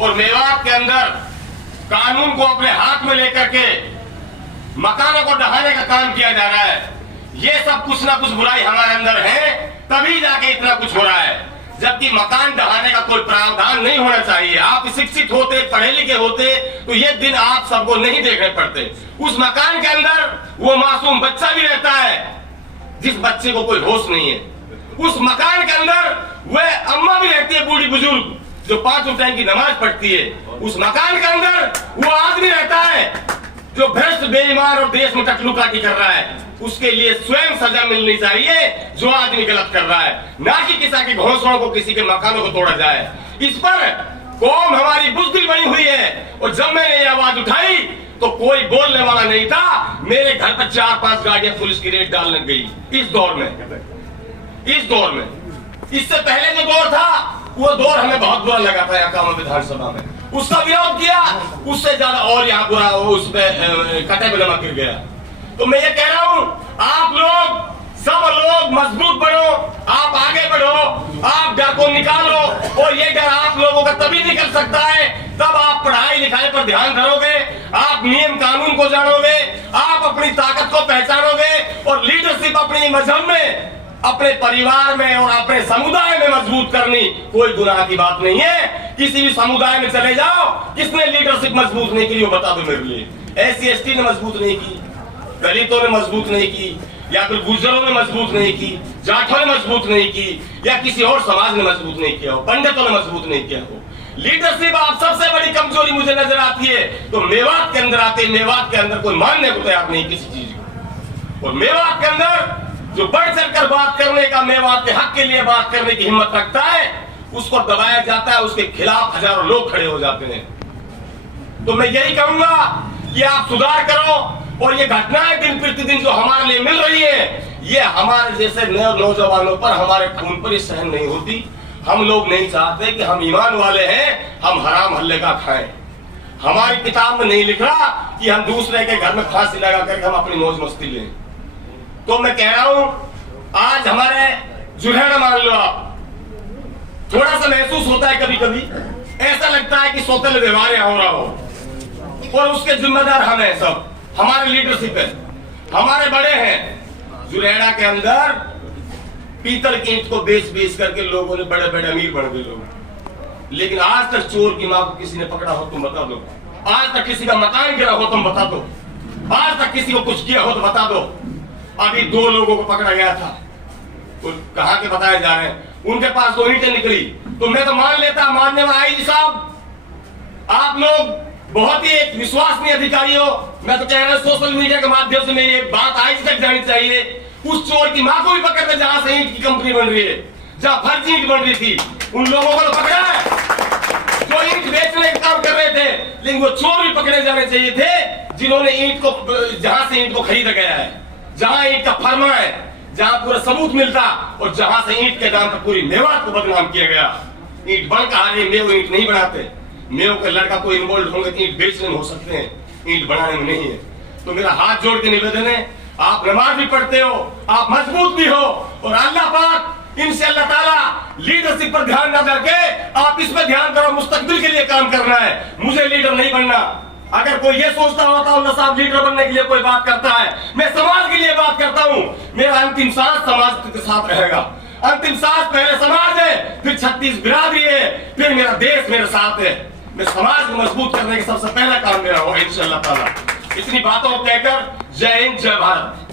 और मेवात के अंदर कानून को अपने हाथ में लेकर के मकानों को ढहाने का काम किया जा रहा है। ये सब कुछ ना कुछ बुराई हमारे अंदर है, तभी जाके इतना कुछ हो रहा है। जबकि मकान ढहाने का कोई प्रावधान नहीं होना चाहिए। आप शिक्षित होते, पढ़े लिखे होते तो ये दिन आप सबको नहीं देखने पड़ते। उस मकान के अंदर वो मासूम बच्चा भी रहता है जिस बच्चे को कोई होश नहीं है। उस मकान के अंदर वह अम्मा भी रहती है, बूढ़ी बुजुर्ग, जो 5 टाइम की नमाज पढ़ती है। उस मकान के अंदर वो आदमी रहता है जो भ्रष्ट, बेईमान और देश में टकलुकाटी कर रहा है। उसके लिए स्वयं सजा मिलनी चाहिए जो आदमी गलत कर रहा है, ना कि किसी के घोंसलों को, किसी के मकानों को तोड़ा जाए। इस पर कौम हमारी बुज़दिल बनी हुई है। और जब मैंने ये आवाज उठाई तो कोई बोलने वाला नहीं था। मेरे घर पर 4-5 गाड़ियां पुलिस की रेड डालने गई। इस दौर में इससे पहले जो दौर था वो दौर हमें बहुत बुरा लगा था। यहाँ विधानसभा में उसका विरोध किया, उससे ज्यादा और यहाँ बुरा उसमें कटे पे नमक गिर गया। तो मैं ये कह रहा हूँ, आप लोग सब लोग मजबूत बढ़ो, आप आगे बढ़ो, आप डर को निकालो। और ये डर आप लोगों का तभी निकल सकता है तब आप पढ़ाई लिखाई पर ध्यान धरोगे, आप नियम कानून को जानोगे, आप अपनी ताकत को पहचानोगे और लीडरशिप अपनी मजहब में, अपने परिवार में और अपने समुदाय में मजबूत करनी कोई गुनाह की बात नहीं है। किसी भी समुदाय में चले जाओ, किसने लीडरशिप मजबूत नहीं की वो बता दो मेरे लिए। SC/ST ने मजबूत नहीं की, दलितों ने मजबूत नहीं की, या फिर गुर्जरों ने मजबूत नहीं की, जाटों ने मजबूत नहीं की, या किसी और समाज ने मजबूत नहीं किया हो, पंडितों ने मजबूत नहीं किया हो। लीडरशिप आप सबसे बड़ी कमजोरी मुझे नजर आती है तो मेवात के अंदर आते। मेवात के अंदर कोई मानने को तैयार नहीं किसी चीज को। और मेवात के अंदर जो बढ़ चढ़कर बात करने का, मेवात के हक के लिए बात करने की हिम्मत रखता है, उसको दबाया जाता है, उसके खिलाफ हजारों लोग खड़े हो जाते हैं। तो मैं यही कहूंगा कि आप सुधार करो। और ये घटनाएं दिन प्रतिदिन जो हमारे लिए मिल रही है, ये हमारे जैसे नौजवानों पर, हमारे खून पर सहन नहीं होती। हम लोग नहीं चाहते कि हम ईमान वाले हैं, हम हराम हल्ले का खाएं। हमारी किताब में नहीं लिख रहा कि हम दूसरे के घर में फांसी लगा करके हम अपनी मौज मस्ती लें। तो मैं कह रहा हूं, आज हमारे जुल्हड़ मान लो आप, थोड़ा सा महसूस होता है कभी कभी, ऐसा लगता है कि सोतल व्यवहार हो रहा हो और उसके जिम्मेदार हम हैं, सब हमारे लीडरशिप है, हमारे बड़े हैं। जुलेड़ा के अंदर पीतल की ईंट को बेच करके लोगों ने बड़े बड़े अमीर बन गए लोग। लेकिन आज तक चोर की मां को किसी ने पकड़ा हो तुम बता दो, आज तक किसी का मकान गिरा हो तुम बता दो, आज तक किसी को कुछ किया हो तो बता दो। अभी 2 लोगों को पकड़ा गया था, तो कहां के बताए जा रहे हैं, उनके पास 2 ईंटें निकली। तो मैं तो मान लेता, मानने वाला आईजी साहब आप लोग बहुत ही एक विश्वसनीय अधिकारी हो। मैं तो कह रहा हूं सोशल मीडिया के माध्यम से मेरी बात आईजी तक जानी चाहिए। उस चोर की मां को भी पकड़ते जहां से ईंट की कंपनी बन रही है, जहां फर्जी ईंट बन रही थी, उन लोगों को तो पकड़ा है जो ईंट बेचने का काम कर रहे थे। लेकिन वो चोर भी पकड़े जाने चाहिए थे जिन्होंने ईंट को, जहां से ईंट को खरीदा गया है, जहां ईंट का फर्मा है, जहां पूरा सबूत मिलता और जहां से ईंट के नाम पर पूरी मेवात को बदनाम किया गया। ईंट बन कहा मेव ईंट नहीं बनाते, मेव का लड़का कोई इन्वॉल्व होंगे तो ईंट बेचने में हो सकते हैं, ईंट बनाने में नहीं है। तो मेरा हाथ जोड़ के निवेदन है, आप नमाज भी पढ़ते हो, आप मजबूत भी हो और अल्लाह पाक इनसे अल्लाह ताला लीडरशिप पर ध्यान न करके आप इस पर ध्यान करो, मुस्तकबिल के लिए काम करना है, मुझे लीडर नहीं बनना। अगर कोई ये सोचता होता हूं साहब लीडर बनने के लिए कोई बात करता है, मैं समाज के लिए बात करता हूं। मेरा अंतिम सांस समाज के साथ रहेगा, अंतिम सांस पहले समाज है, फिर 36 बिरादरी है, फिर मेरा देश मेरे साथ है। मैं समाज को मजबूत करने का सबसे पहला काम मेरा होगा इंशाअल्लाह ताला। इतनी बातों को कहकर जय हिंद, जय भारत।